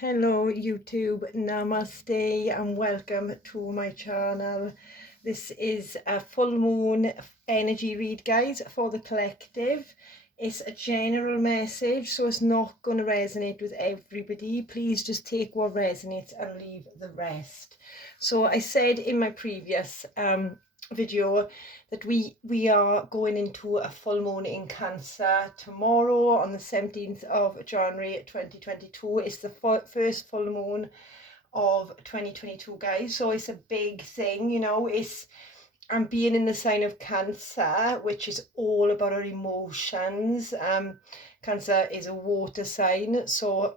Hello YouTube, namaste and welcome to my channel. This is a full moon energy read, guys, for the collective. It's a general message, so it's not going to resonate with everybody. Please just take what resonates and leave the rest. So I said in my previous video that we are going into a full moon in Cancer tomorrow on the 17th of January 2022. It's the first full moon of 2022, guys, so it's a big thing, you know. I'm being in the sign of Cancer, which is all about our emotions. Cancer is a water sign, so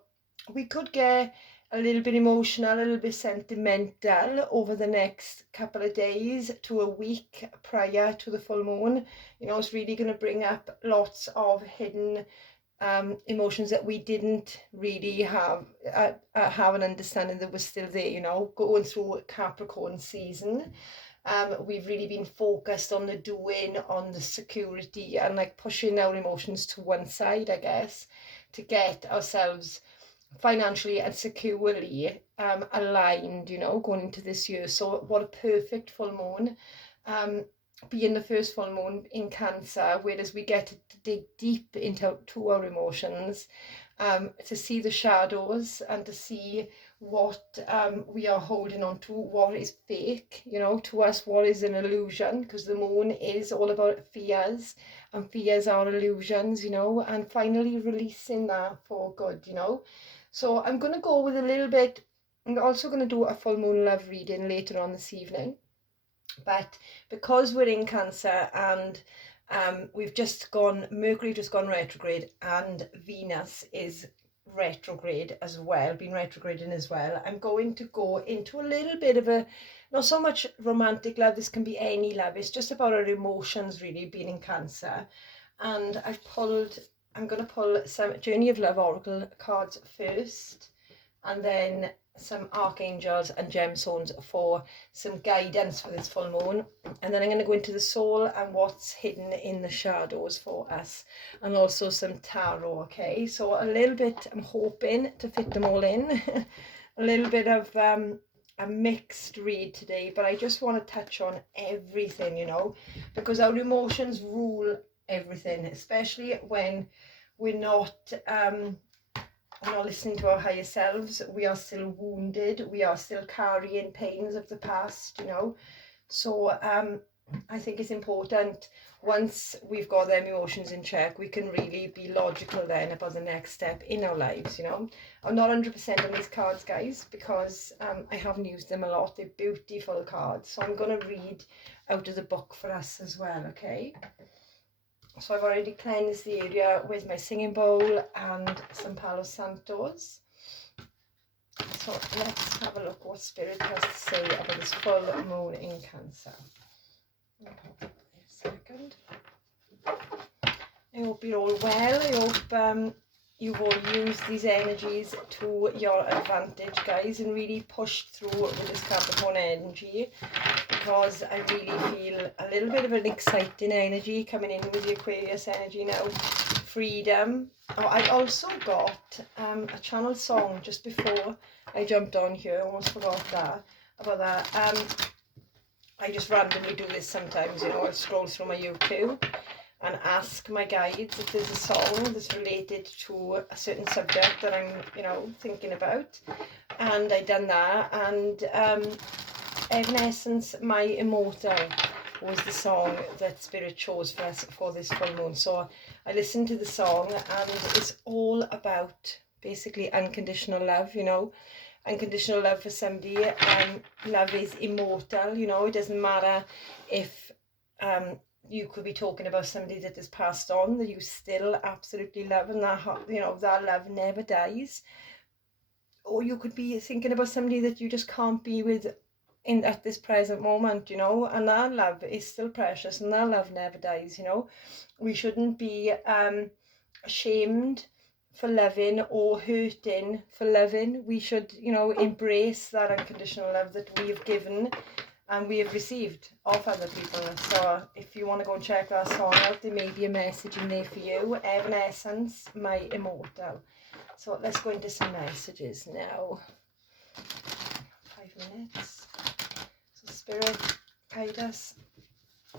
we could get a little bit emotional, a little bit sentimental over the next couple of days to a week prior to the full moon. You know, it's really going to bring up lots of hidden emotions that we didn't really have an understanding that was still there, you know, going through Capricorn season. We've really been focused on the doing, on the security, and like pushing our emotions to one side, I guess, to get ourselves financially and securely aligned, you know, going into this year. So what a perfect full moon, being the first full moon in Cancer, whereas we get to dig deep into our emotions, to see the shadows and to see what we are holding on to, what is fake, you know, to us, what is an illusion, because the moon is all about fears, and fears are illusions, you know, and finally releasing that for good, you know. So I'm going to go with a little bit. I'm also going to do a full moon love reading later on this evening, but because we're in Cancer and Mercury just gone retrograde and Venus is retrograde as well, been retrograding as well, I'm going to go into a little bit of a, not so much romantic love, this can be any love, it's just about our emotions really, being in Cancer. And I'm going to pull some Journey of Love Oracle cards first, and then some archangels and gemstones for some guidance for this full moon, and then I'm going to go into the soul and what's hidden in the shadows for us, and also some tarot. Okay, so a little bit, I'm hoping to fit them all in. A little bit of a mixed read today, but I just want to touch on everything, you know, because our emotions rule everything, especially when we're not listening to our higher selves. We are still wounded, we are still carrying pains of the past, you know. So I think it's important, once we've got them emotions in check, we can really be logical then about the next step in our lives, you know. I'm not 100% on these cards, guys, because I haven't used them a lot. They're beautiful cards, so I'm going to read out of the book for us as well, okay. So I've already cleansed the area with my singing bowl and some Palo Santos. So let's have a look what Spirit has to say about this full moon in Cancer. Wait a second. I hope you're all well. I hope you've all used these energies to your advantage, guys, and really pushed through with this Capricorn energy, because I really feel a little bit of an exciting energy coming in with the Aquarius energy now. Freedom. Oh, I also got a channel song just before I jumped on here. I almost forgot about that. I just randomly do this sometimes, you know. I'll scroll through my YouTube and ask my guides if there's a song that's related to a certain subject that I'm, you know, thinking about. And I done that, and Evanescence, My Immortal was the song that Spirit chose for us for this full moon. So I listened to the song, and it's all about basically unconditional love, you know. Unconditional love for somebody. Love is immortal, you know. It doesn't matter if you could be talking about somebody that has passed on, that you still absolutely love, and that, you know, that love never dies. Or you could be thinking about somebody that you just can't be with at this present moment, you know, and that love is still precious, and that love never dies, you know. We shouldn't be ashamed for loving or hurting for loving. We should, you know, embrace that unconditional love that we have given and we have received off other people. So if you want to go and check that song out, there may be a message in there for you. Evanescence, My Immortal. So let's go into some messages now. 5 minutes. So Spirit, guide us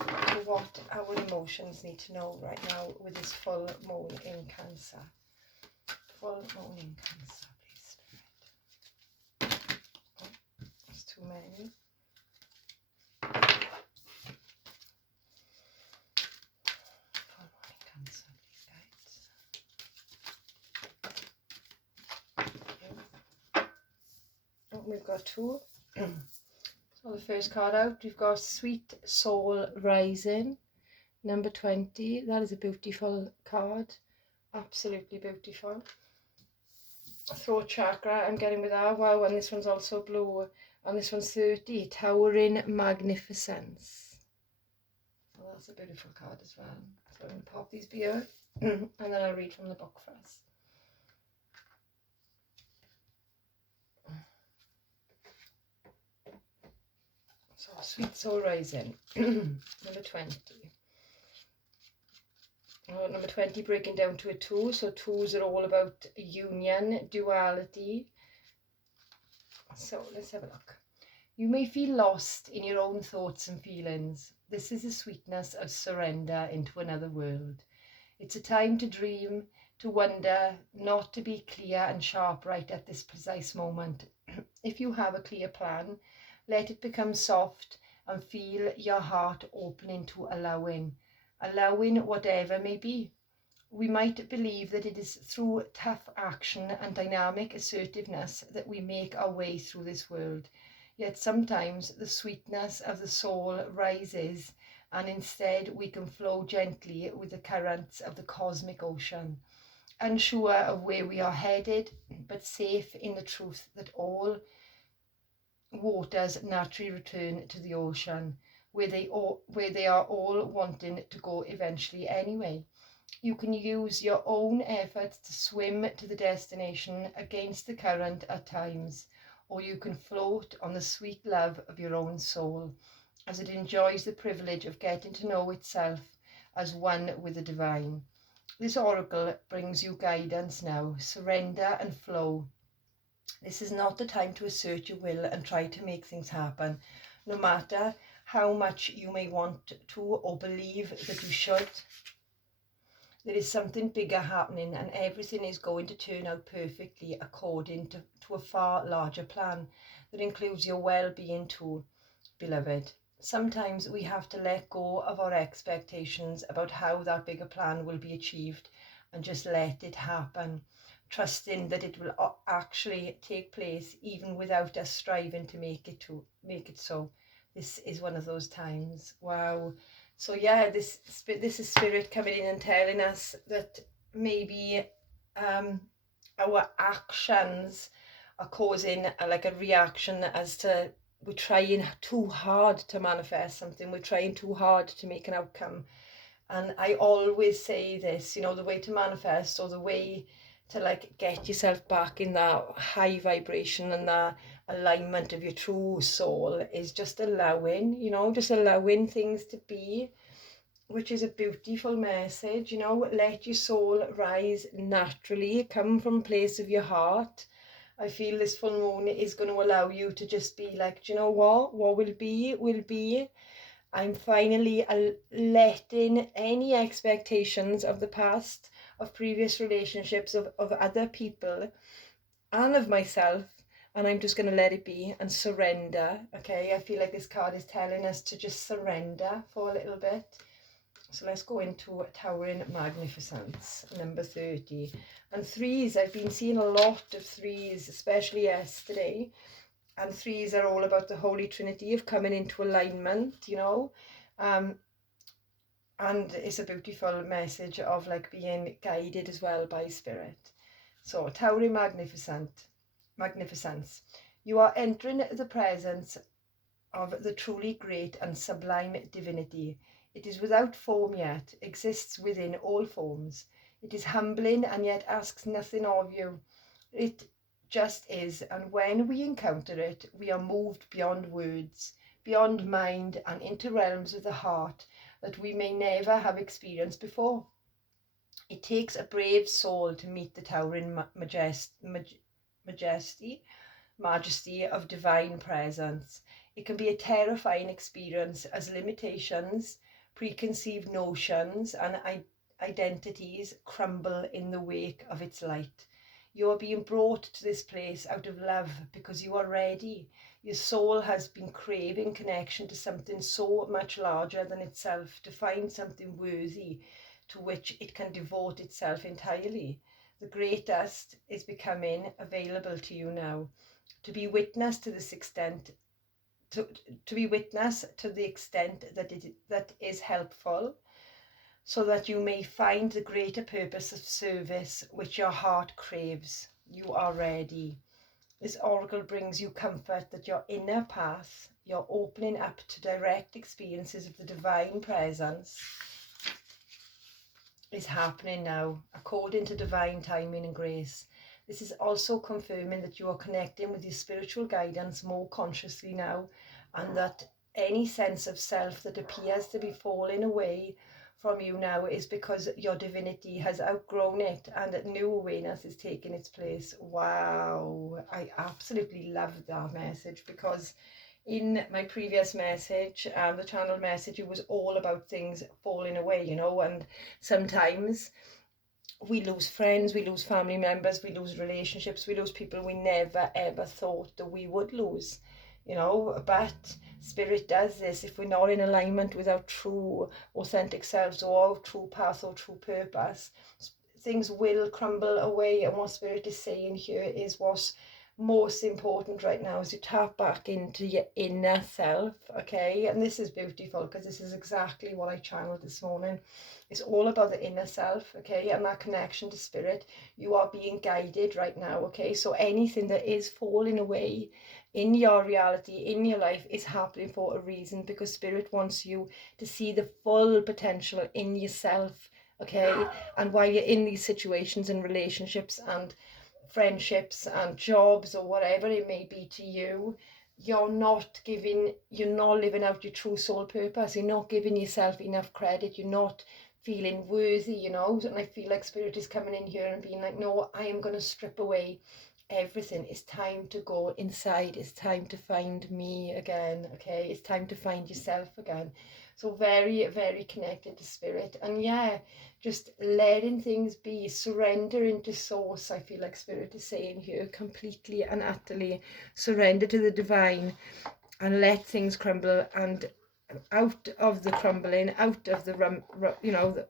to what our emotions need to know right now with this full moon in Cancer. Full moon in Cancer, please, Spirit. Oh, there's too many. Full moon in Cancer, please, guys. Oh, we've got two. So the first card out, we've got Sweet Soul Rising, number 20. That is a beautiful card. Absolutely beautiful. Throat chakra, I'm getting with that. Wow, and this one's also blue. And this one's 30, Towering Magnificence. So that's a beautiful card as well. So I'm going to pop these beer and then I'll read from the book first. So Sweet Soul Rising, number 20. Number 20 breaking down to a 2. So 2s are all about union, duality. So let's have a look. You may feel lost in your own thoughts and feelings. This is the sweetness of surrender into another world. It's a time to dream, to wonder, not to be clear and sharp right at this precise moment. If you have a clear plan, let it become soft and feel your heart opening to allowing whatever may be. We might believe that it is through tough action and dynamic assertiveness that we make our way through this world. Yet sometimes the sweetness of the soul rises, and instead we can flow gently with the currents of the cosmic ocean, unsure of where we are headed, but safe in the truth that all waters naturally return to the ocean, where they are all wanting to go eventually anyway. You can use your own efforts to swim to the destination against the current at times, or you can float on the sweet love of your own soul as it enjoys the privilege of getting to know itself as one with the divine. This oracle brings you guidance now. Surrender and flow. This is not the time to assert your will and try to make things happen, no matter how much you may want to or believe that you should. There is something bigger happening, and everything is going to turn out perfectly according to a far larger plan that includes your well-being too, beloved. Sometimes we have to let go of our expectations about how that bigger plan will be achieved and just let it happen, trusting that it will actually take place even without us striving to make it so. This is one of those times. Wow. So yeah, this is Spirit coming in and telling us that maybe our actions are causing like a reaction as to we're trying too hard to manifest something. We're trying too hard to make an outcome. And I always say this, you know, the way to manifest, or the way to like get yourself back in that high vibration and that alignment of your true soul, is just allowing, you know, just allowing things to be, which is a beautiful message. You know, let your soul rise naturally, come from a place of your heart. I feel this full moon is going to allow you to just be like, do you know what will be will be. I'm finally letting any expectations of the past, of previous relationships, of other people and of myself, and I'm just going to let it be and surrender. Okay, I feel like this card is telling us to just surrender for a little bit. So let's go into Towering Magnificence, number 30. And threes, I've been seeing a lot of threes, especially yesterday. And threes are all about the Holy Trinity of coming into alignment, you know. And it's a beautiful message of like being guided as well by Spirit. So Towering Magnificence. You are entering the presence of the truly great and sublime divinity. It is without form yet, exists within all forms. It is humbling and yet asks nothing of you. It just is, and when we encounter it, we are moved beyond words, beyond mind, and into realms of the heart that we may never have experienced before. It takes a brave soul to meet the towering majesty of divine presence. It can be a terrifying experience as limitations, preconceived notions, and identities crumble in the wake of its light. You are being brought to this place out of love because you are ready. Your soul has been craving connection to something so much larger than itself, to find something worthy to which it can devote itself entirely. The greatest is becoming available to you now. To be witness to this extent, to be witness to the extent that is helpful, so that you may find the greater purpose of service which your heart craves. You are ready. This oracle brings you comfort that your inner path, your opening up to direct experiences of the divine presence, is happening now according to divine timing and grace. This is also confirming that you are connecting with your spiritual guidance more consciously now, and that any sense of self that appears to be falling away from you now is because your divinity has outgrown it and that new awareness is taking its place. Wow, I absolutely love that message, because in my previous message, the channel message, it was all about things falling away, you know, and sometimes we lose friends, we lose family members, we lose relationships, we lose people we never ever thought that we would lose, you know. But spirit does this if we're not in alignment with our true authentic selves or our true path or true purpose. Things will crumble away, and what spirit is saying here is what's most important right now is you tap back into your inner self, okay? And this is beautiful because this is exactly what I channeled this morning. It's all about the inner self, okay, and that connection to spirit. You are being guided right now, okay? So anything that is falling away in your reality, in your life, is happening for a reason, because spirit wants you to see the full potential in yourself, okay? And while you're in these situations and relationships and friendships and jobs or whatever it may be to you, you're not living out your true soul purpose. You're not giving yourself enough credit. You're not feeling worthy, you know. And I feel like spirit is coming in here and being like, no, I am going to strip away everything. It's time to go inside. It's time to find me again, okay? It's time to find yourself again. So very, very connected to spirit. And yeah, just letting things be, surrendering to source. I feel like spirit is saying here, completely and utterly surrender to the divine and let things crumble, and out of the crumbling, out of the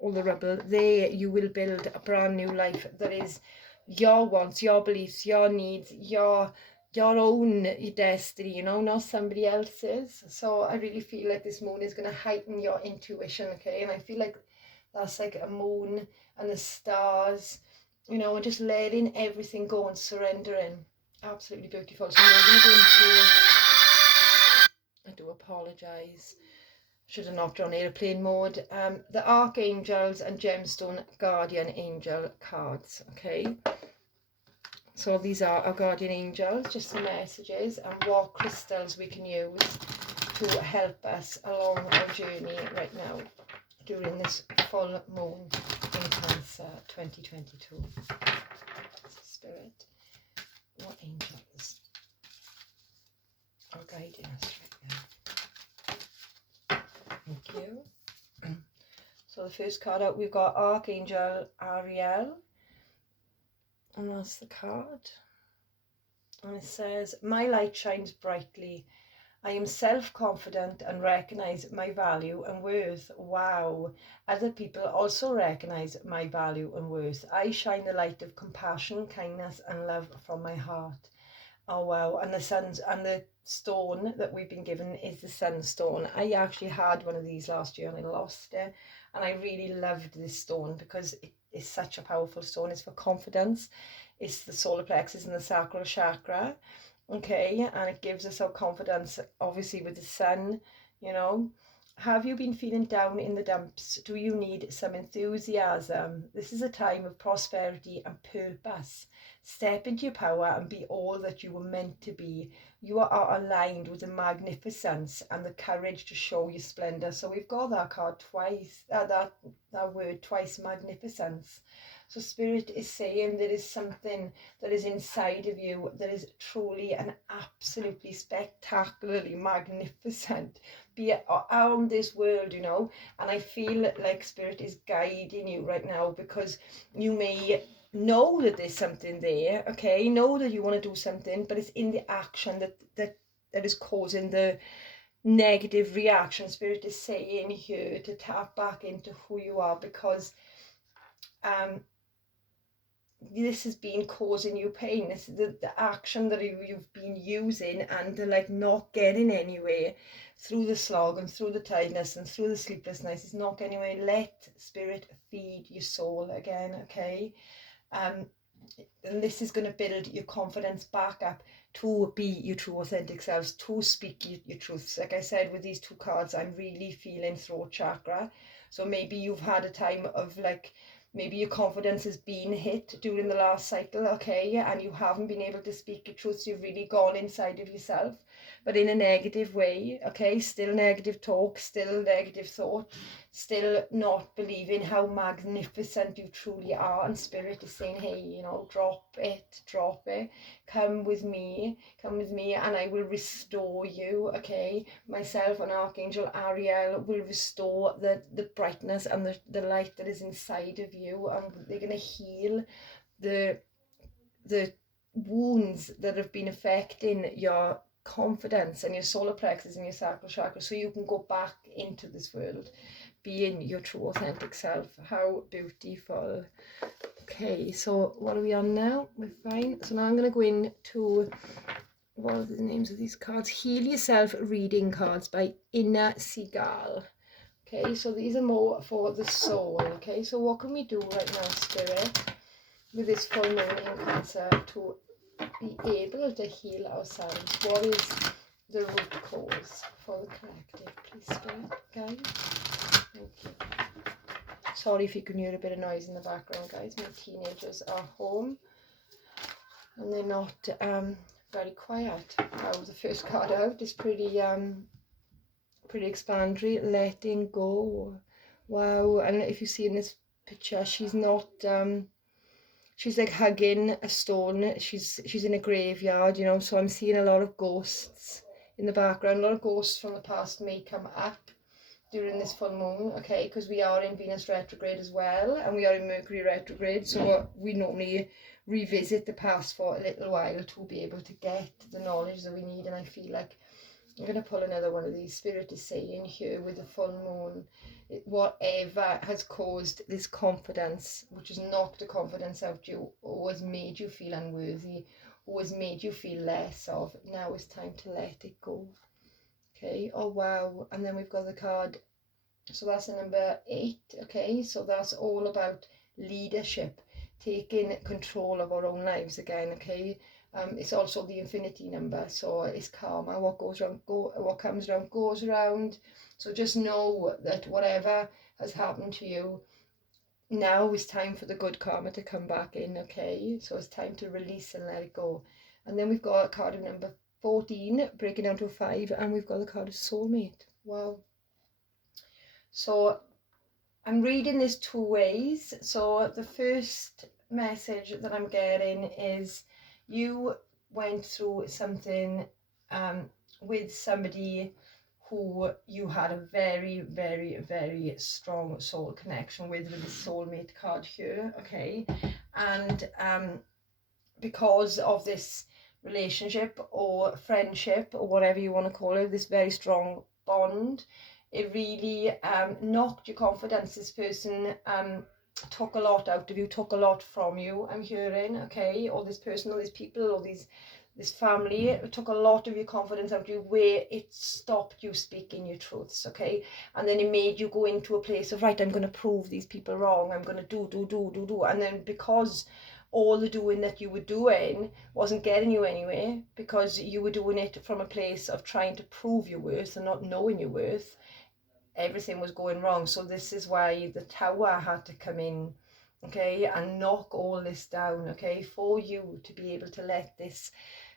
all the rubble, there you will build a brand new life that is your wants, your beliefs, your needs, your own destiny, you know, not somebody else's. So I really feel like this moon is going to heighten your intuition, okay? And I feel like that's like a moon and the stars, you know, and just letting everything go and surrendering. Absolutely beautiful. So I'm going to go into, I do apologise, should have knocked on airplane mode, the Archangels and Gemstone Guardian Angel cards, okay? So these are our guardian angels, just some messages, and what crystals we can use to help us along our journey right now during this full moon in Cancer 2022. Spirit, what angels are guiding us right now? Thank you. So the first card out, we've got Archangel Ariel. And that's the card. And it says, my light shines brightly. I am self-confident and recognize my value and worth. Wow. Other people also recognize my value and worth. I shine the light of compassion, kindness, and love from my heart. Oh, wow. And the stone that we've been given is the sunstone. I actually had one of these last year and I lost it. And I really loved this stone because it is such a powerful stone. It's for confidence. It's the solar plexus and the sacral chakra. Okay, and it gives us our confidence, obviously, with the sun, you know. Have you been feeling down in the dumps? Do you need some enthusiasm? This is a time of prosperity and purpose. Step into your power and be all that you were meant to be. You are aligned with the magnificence and the courage to show your splendor. So we've got that card twice, that word twice, magnificence. So Spirit is saying there is something that is inside of you that is truly and absolutely spectacularly magnificent be on this world, and I feel like Spirit is guiding you right now, because you may know that there's something there, okay, know that you want to do something, but it's in the action that is causing the negative reaction. Spirit is saying here to tap back into who you are, because this has been causing you pain. This is the action that you've been using, and like not getting anywhere through the slog and through the tiredness and through the sleeplessness. It's not getting anywhere. Let Spirit feed your soul again, okay? And this is going to build your confidence back up to be your true authentic selves, to speak your truths. Like I said, with these two cards, I'm really feeling throat chakra. So maybe you've had a time of like, maybe your confidence has been hit during the last cycle, okay, and you haven't been able to speak your truth. You've really gone inside of yourself, but in a negative way, okay, still negative talk, still negative thought, still not believing how magnificent you truly are. And Spirit is saying, hey, drop it, come with me, and I will restore you, okay? Myself and Archangel Ariel will restore the brightness and the light that is inside of you, and they're going to heal the wounds that have been affecting your confidence and your solar plexus and your sacral chakra, so you can go back into this world being your true authentic self. How beautiful. Okay, so what are we on now? We're fine. So now I'm going to go into, what are the names of these cards? Heal Yourself reading cards by Inna Seagal. Okay, so these are more for the soul. Okay, so what can we do right now, Spirit, with this full moon in Cancer to be able to heal ourselves? What is the root cause for the collective, please, Spirit, guys? Thank you. Sorry if you can hear a bit of noise in the background, guys. My teenagers are home and they're not very quiet. Now the first card out is pretty explanatory. Letting go. Wow. And if you see in this picture, she's not she's like hugging a stone. She's in a graveyard, so I'm seeing a lot of ghosts in the background. A lot of ghosts from the past may come up during this full moon, okay, because we are in Venus retrograde as well, and we are in Mercury retrograde, so we normally revisit the past for a little while to be able to get the knowledge that we need. And I feel like I'm going to pull another one of these. Spirit is saying here with the full moon, whatever has caused this confidence, which has knocked the confidence out you, or has made you feel unworthy, or has made you feel less of, now it's time to let it go. Okay, oh wow. And then we've got the card, so that's the number 8, okay, so that's all about leadership, taking control of our own lives again, okay. It's also the infinity number, so it's karma. What comes around goes around. So just know that whatever has happened to you, now is time for the good karma to come back in, okay. So it's time to release and let it go. And then we've got a card of number 14 breaking down to a 5, and we've got the card of soulmate. Wow. So I'm reading this two ways. So the first message that I'm getting is you went through something with somebody who you had a very, very, very strong soul connection with the soulmate card here, okay? And because of this relationship or friendship or whatever you want to call it, this very strong bond, it really knocked your confidence. This person took a lot out of you, took a lot from you, I'm hearing, okay? Or this person, or these people, or this family, it took a lot of your confidence out of you, where it stopped you speaking your truths, okay? And then it made you go into a place of, right, I'm going to prove these people wrong, I'm going to do. And then because all the doing that you were doing wasn't getting you anywhere, because you were doing it from a place of trying to prove your worth and not knowing your worth, everything was going wrong. So this is why the tower had to come in, okay, and knock all this down, okay, for you to be able to let this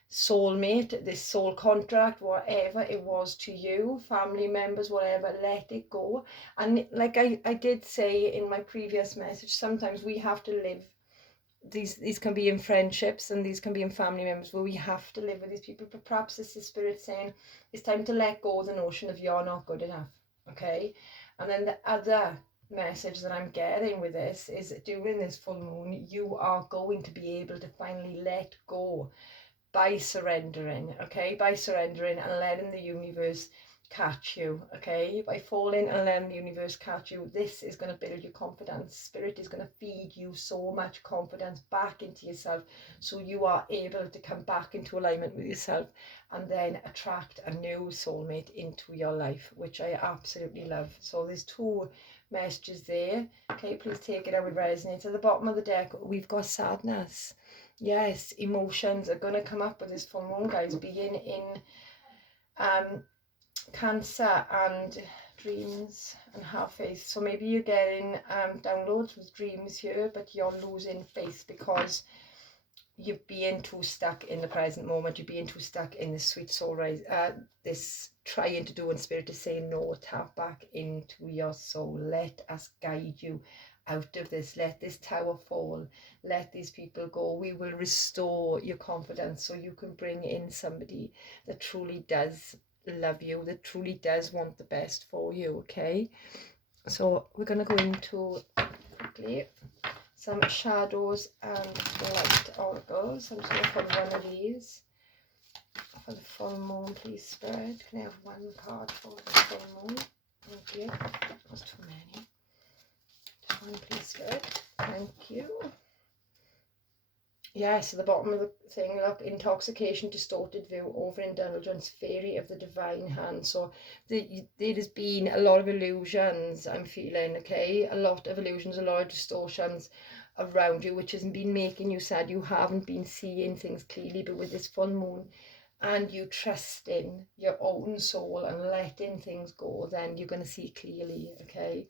soulmate, this soul contract, whatever it was to you, family members, whatever, let it go. And like I did say in my previous message, sometimes we have to live, these can be in friendships and these can be in family members where we have to live with these people, but perhaps this is spirit saying it's time to let go of the notion of you're not good enough, okay? And then the other message that I'm getting with this is during this full moon, you are going to be able to finally let go by surrendering, okay? By surrendering and letting the universe catch you, okay? By falling and letting the universe catch you, this is going to build your confidence. Spirit is going to feed you so much confidence back into yourself, so you are able to come back into alignment with yourself and then attract a new soulmate into your life, which I absolutely love. So there's two messages there, okay? Please take it how it resonates. At the bottom of the deck, we've got sadness. Yes, emotions are going to come up with this full moon, guys, being in Cancer and dreams and have faith. So maybe you're getting downloads with dreams here, but you're losing faith because you're being too stuck in the present moment. You're being too stuck in the sweet soul rise, this trying to do, and spirit is saying no, tap back into your soul. Let us guide you out of this. Let this tower fall. Let these people go. We will restore your confidence so you can bring in somebody that truly does love you, that truly does want the best for you, okay? So we're going to go into quickly some shadows and light oracles. I'm just going to put one of these for the full moon, please, Spirit. Can I have one card for the full moon? Thank you. That's too many. Just one, please, Spirit. Thank you. Yes, at the bottom of the thing, look, intoxication, distorted view, overindulgence, fairy of the divine hand. So there has been a lot of illusions, I'm feeling, okay? A lot of illusions, a lot of distortions around you, which hasn't been making you sad. You haven't been seeing things clearly, but with this full moon and you trusting your own soul and letting things go, then you're going to see clearly, okay?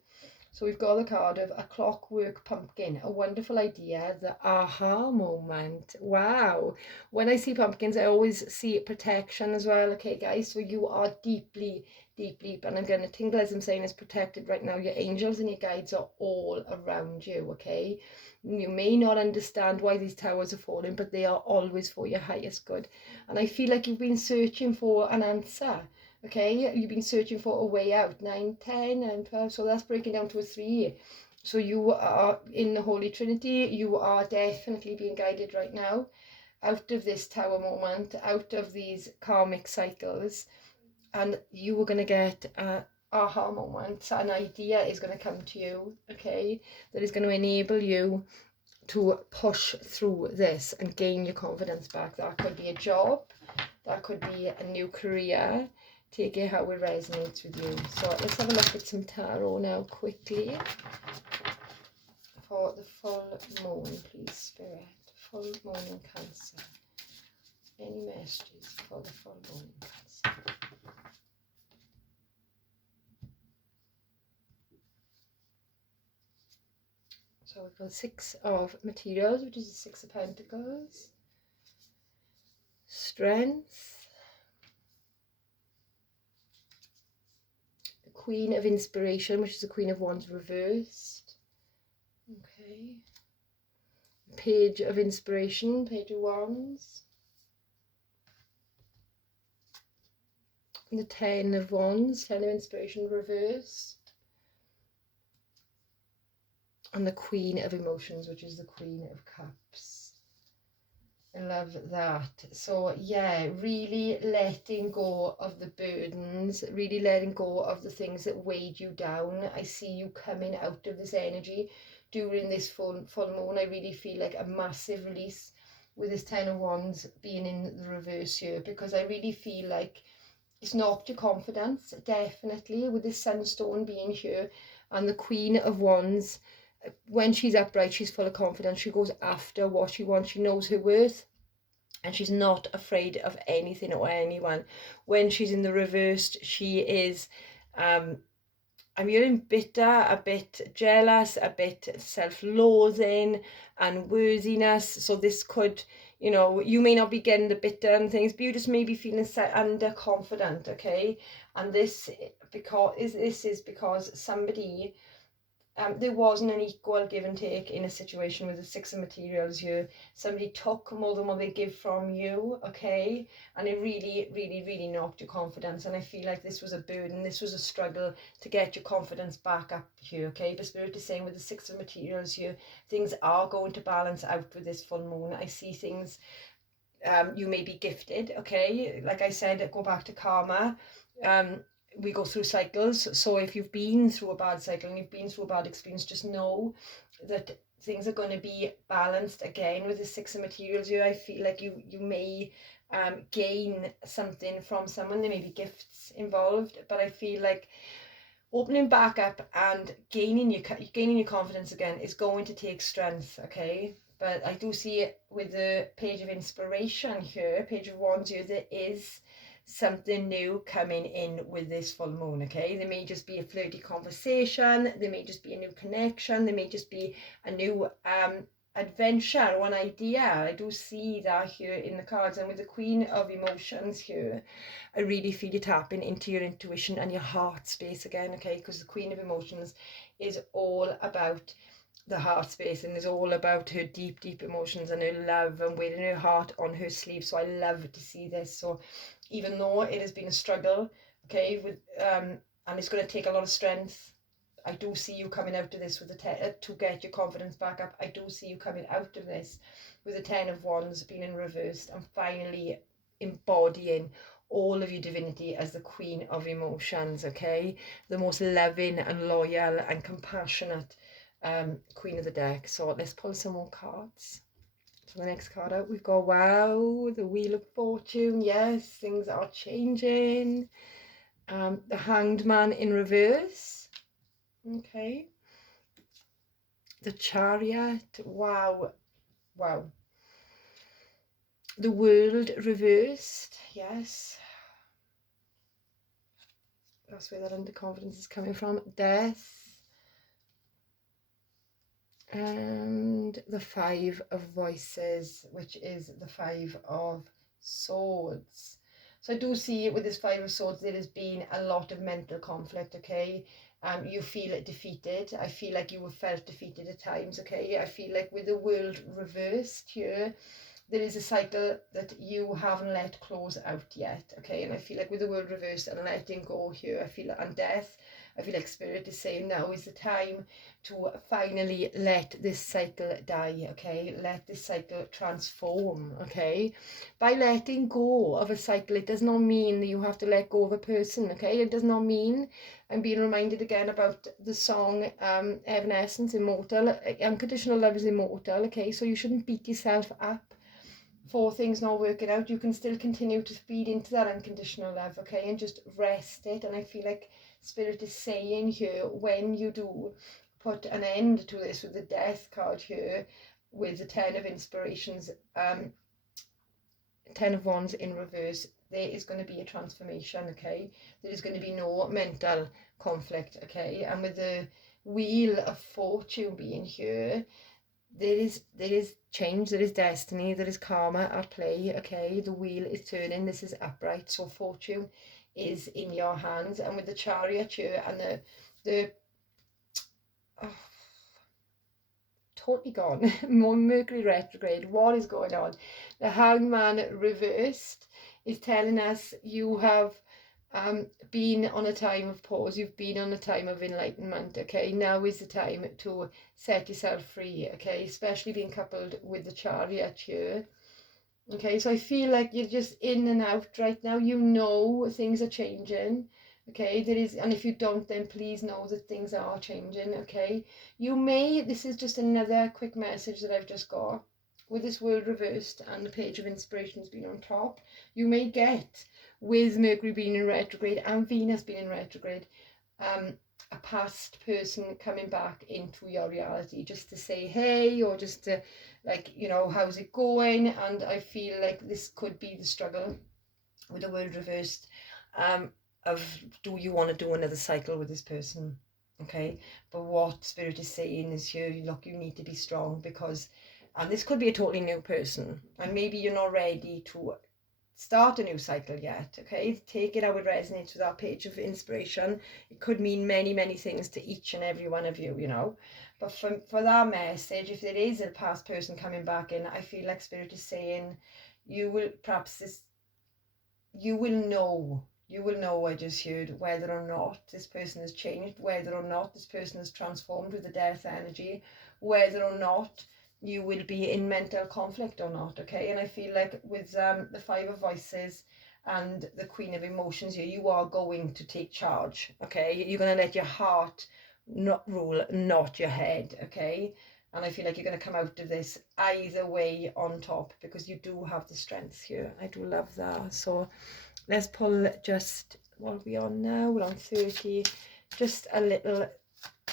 So we've got the card of a clockwork pumpkin, a wonderful idea, the aha moment. Wow. When I see pumpkins, I always see protection as well. Okay, guys, so you are deeply, deeply, and I'm going to tingle as I'm saying, is protected right now. Your angels and your guides are all around you, okay? You may not understand why these towers are falling, but they are always for your highest good. And I feel like you've been searching for an answer. Okay, you've been searching for a way out. 9, 10, and 12, so that's breaking down to a 3. So you are in the Holy Trinity. You are definitely being guided right now out of this tower moment, out of these karmic cycles, and you are going to get a aha moment. An idea is going to come to you, okay, that is going to enable you to push through this and gain your confidence back. That could be a job, that could be a new career. Take it how it resonates with you. So let's have a look at some tarot now quickly for the full moon, please, Spirit. Full moon in Cancer. Any messages for the full moon in Cancer? So we've got 6 of materials, which is the 6 of Pentacles. Strength. Queen of Inspiration, which is the Queen of Wands reversed. Okay. Page of Inspiration, Page of Wands. And the 10 of Wands, 10 of Inspiration reversed. And the Queen of Emotions, which is the Queen of Cups. I love that. So yeah, really letting go of the burdens, really letting go of the things that weighed you down. I see you coming out of this energy during this full moon. I really feel like a massive release with this 10 of Wands being in the reverse here, because I really feel like it's knocked your confidence, definitely, with this sunstone being here. And the Queen of Wands, when she's upright, she's full of confidence. She goes after what she wants. She knows her worth, and she's not afraid of anything or anyone. When she's in the reversed, she is I'm hearing bitter, a bit jealous, a bit self-loathing, unworthiness. So this could, you know, you may not be getting the bitter and things, but you just may be feeling underconfident, okay? And this is because somebody, there wasn't an equal give and take in a situation with the Six of Materials here. Somebody took more than what they give from you, okay? And it really, really, really knocked your confidence. And I feel like this was a burden, this was a struggle to get your confidence back up here, okay? But Spirit is saying with the Six of Materials here, things are going to balance out with this full moon. I see things, you may be gifted, okay? Like I said, go back to karma. We go through cycles. So if you've been through a bad cycle and you've been through a bad experience, just know that things are going to be balanced again with the Six of Materials here. I feel like you may gain something from someone. There may be gifts involved, but I feel like opening back up and gaining your confidence again is going to take strength, okay? But I do see it with the Page of Inspiration here, Page of Wands here, there is something new coming in with this full moon, okay? There may just be a flirty conversation, there may just be a new connection, there may just be a new adventure, one idea. I do see that here in the cards. And with the Queen of Emotions here, I really feel you tapping into your intuition and your heart space again, okay? Because the Queen of Emotions is all about the heart space and is all about her deep, deep emotions and her love and wearing her heart on her sleeve. So I love to see this. So even though it has been a struggle, okay, with and it's going to take a lot of strength, I do see you coming out of this with the to get your confidence back up. I do see you coming out of this with the Ten of Wands being in reversed and finally embodying all of your divinity as the Queen of Emotions, okay? The most loving and loyal and compassionate Queen of the deck. So let's pull some more cards. So the next card out, we've got, wow, the Wheel of Fortune. Yes, things are changing. The Hanged Man in reverse. Okay. The Chariot. Wow. Wow. The World reversed. Yes. That's where that underconfidence is coming from. Death. And the Five of Voices, which is the Five of Swords. So I do see with this Five of Swords there has been a lot of mental conflict, okay? You feel defeated. I feel like you have felt defeated at times, okay? I feel like with the World reversed here, there is a cycle that you haven't let close out yet, okay? And I feel like with the World reversed and letting go here, I feel, and death, I feel like Spirit is saying now is the time to finally let this cycle die, okay? Let this cycle transform, okay? By letting go of a cycle, it does not mean that you have to let go of a person, okay? It does not mean, I'm being reminded again about the song Evanescence, Immortal. Unconditional love is immortal, okay? So you shouldn't beat yourself up for things not working out. You can still continue to feed into that unconditional love, okay? And just rest it. And I feel like Spirit is saying here, when you do put an end to this with the Death card here, with the Ten of Inspirations, Ten of Wands in reverse, there is going to be a transformation, okay? There is going to be no mental conflict, okay? And with the Wheel of Fortune being here, there is change, there is destiny, there is karma at play, okay? The wheel is turning, this is upright, so fortune is in your hands. And with the Chariot here and the oh, totally gone, more Mercury retrograde, what is going on? The Hanged Man reversed is telling us you have been on a time of pause, you've been on a time of enlightenment, okay? Now is the time to set yourself free, okay? Especially being coupled with the Chariot here, okay? So I feel like you're just in and out right now. You know things are changing, okay? There is, and if you don't, then please know that things are changing, okay? You may, this is just another quick message that I've just got. With this World reversed and the Page of Inspirations being on top, you may get, with Mercury being in retrograde and Venus being in retrograde, a past person coming back into your reality just to say hey, or just to, like, you know, how's it going? And I feel like this could be the struggle with the World reversed, of do you want to do another cycle with this person? okay? But what Spirit is saying is here, look, you need to be strong, because, and this could be a totally new person, and maybe you're not ready to start a new cycle yet, okay? Take it how it resonates with that page of inspiration. It could mean many, many things to each and every one of you, you know. But for that message, if there is a past person coming back in, I feel like Spirit is saying, you will perhaps this, you will know, I just heard, whether or not this person has changed, whether or not this person has transformed with the death energy, whether or not you will be in mental conflict or not, okay? And I feel like with the Five of Voices and the Queen of Emotions here, you are going to take charge, okay? You're going to let your heart not rule, not your head, okay? And I feel like you're going to come out of this either way on top, because you do have the strength here. I do love that. So let's pull just, what are we on now? We're on 30. Just a little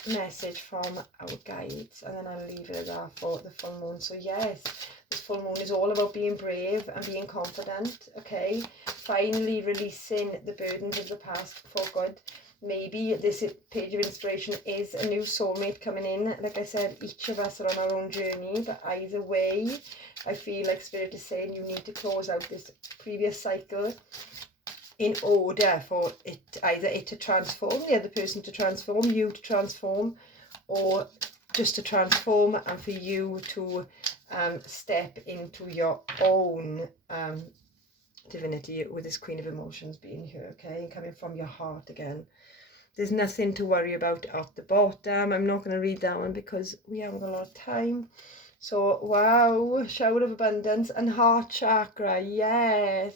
message from our guides, and then I'll leave it at that for the full moon. So yes, this full moon is all about being brave and being confident, okay? Finally releasing the burdens of the past for good. Maybe this page of inspiration is a new soulmate coming in. Like I said, each of us are on our own journey, but either way, I feel like Spirit is saying you need to close out this previous cycle in order for it, either it to transform, the other person to transform, you to transform, or just to transform and for you to step into your own divinity, with this Queen of Emotions being here, okay, and coming from your heart again. There's nothing to worry about at the bottom. I'm not going to read that one because we haven't got a lot of time. So, wow, shower of abundance and heart chakra, yes.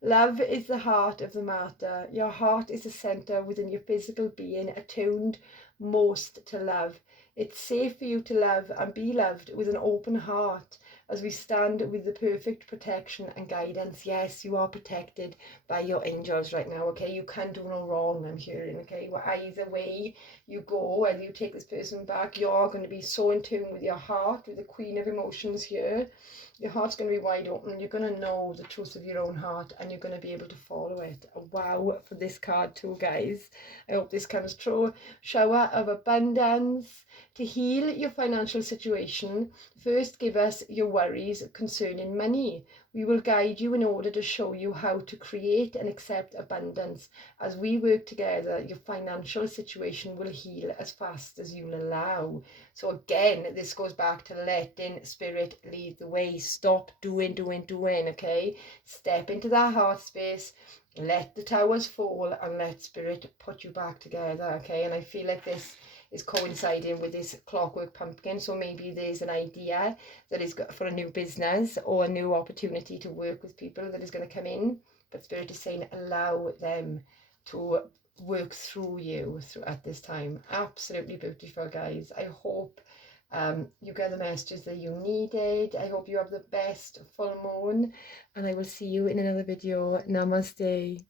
Love is the heart of the matter. Your heart is the center within your physical being, attuned most to love. It's safe for you to love and be loved with an open heart, as we stand with the perfect protection and guidance. Yes, you are protected by your angels right now, okay? You can do no wrong, I'm hearing, okay? Well, either way you go, whether you take this person back, you're going to be so in tune with your heart, with the Queen of Emotions here. Your heart's going to be wide open. You're going to know the truth of your own heart, and you're going to be able to follow it. Wow, for this card too, guys. I hope this comes true. Shower of abundance. To heal your financial situation, first give us your worries concerning money. We will guide you in order to show you how to create and accept abundance. As we work together, your financial situation will heal as fast as you'll allow. So again, this goes back to letting Spirit lead the way. Stop doing, okay? Step into that heart space, let the towers fall, and let Spirit put you back together, okay? And I feel like this is coinciding with this Clockwork Pumpkin, so maybe there's an idea that is for a new business or a new opportunity to work with people that is going to come in, but Spirit is saying allow them to work through you at this time. Absolutely beautiful, guys. I hope you get the messages that you needed. I hope you have the best full moon, and I will see you in another video. Namaste.